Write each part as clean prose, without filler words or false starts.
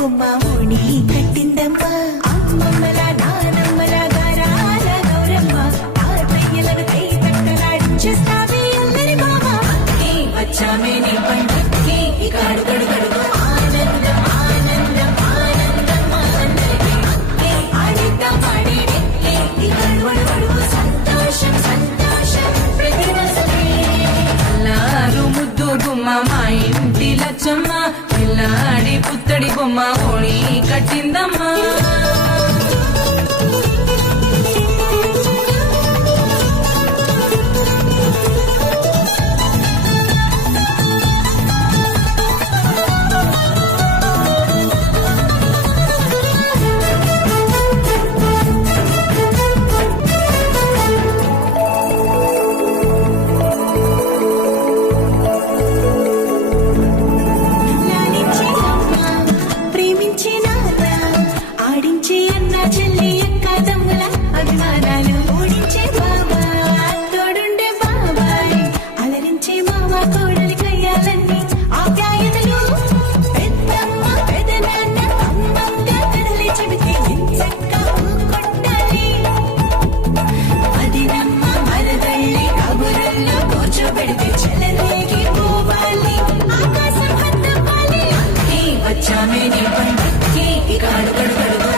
బొమ్మ ఓణి కట్టిందమ్మ అమ్మమ్మల నానమ్మల గారాల గౌరమ్మ తాతయ్యలను కై తక్కలాడించేస్తావే అల్లరి మామ వచ్చామే నీ పండుగకి ఇక అడుగడుగడుగు ఆనందం ఆనందం ఆనందం ఆనందమే ఆడిద్దాం ఆడేడే ఇక అడుగడుగడుగు సంతోషం సంతోషం ప్రతిమసమే అల్లారు ముద్దు గుమ్మ మా ఇంటి లచ్చమ్మ పిల్లాడి పుత్తడి బొమ్మ ఓణి కట్టిందమ్మా చెల్లి అక్క తమ్ముల అభిమానాలు ఓడించే బాబా తోడుండే బాబాయ్ అలరించే మామ కోడలి కయ్యాలన్నీ ఆప్యాయతలు పెద్దమ్మ పెదనాన్న అమ్మంగా కథలే చెబితే ఎంచక్క కొట్టాలి అదినమ్మ మరదళ్ళి కబురుల్లో కూర్చోబెడితే చెలరేగి పోవాలి ఆకాశం హద్దపాలి అన్నీ వచ్చామే నీ పండుగకి ఇక అడుగడుగడుగు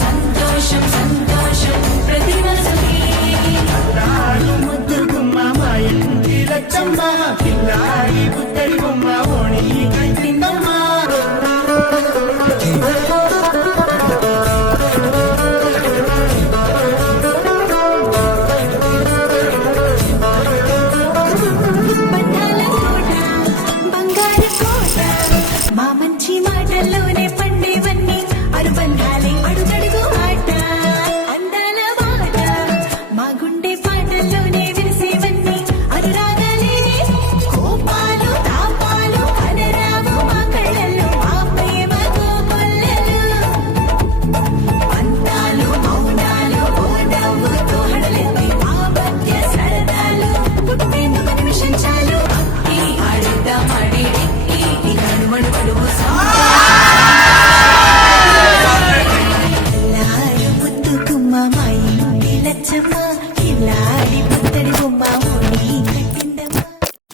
సంతోషం సంతోషం ప్రతిమసమే అల్లారు ముద్దు గుమ్మ మా ఇంటి లచ్చమ్మ పిల్లాడి పుత్తడి బొమ్మ ఓణి కట్టిందమ్మ బంధాల కోట బంగారు కోట మా మంచి మాటల్లోనే పండేవన్నీ అనుబంధాలే అడుగడుగు ఆట అందాల మాట మా గుండె పాటల్లోనే విరిసేవన్నీ అనురాగాలేనే కోపాలు తాపాలు కనరావు మా కళ్ళల్లో మా ప్రేమ కోకొల్లలు పంతాలు మౌనాలు ఓ నవ్వుతో హడలెత్తి మా మధ్య సరదాలు పుట్టేందుకు నిమిషం చాలు అక్కి ఆడిద్దాం ఆడేడి ఈ నడుమడుగడుగు అల్లారు ముద్దు గుమ్మ మా ఇంటి లచ్చమ్మ కిల్లాడి పుత్తడి బొమ్మ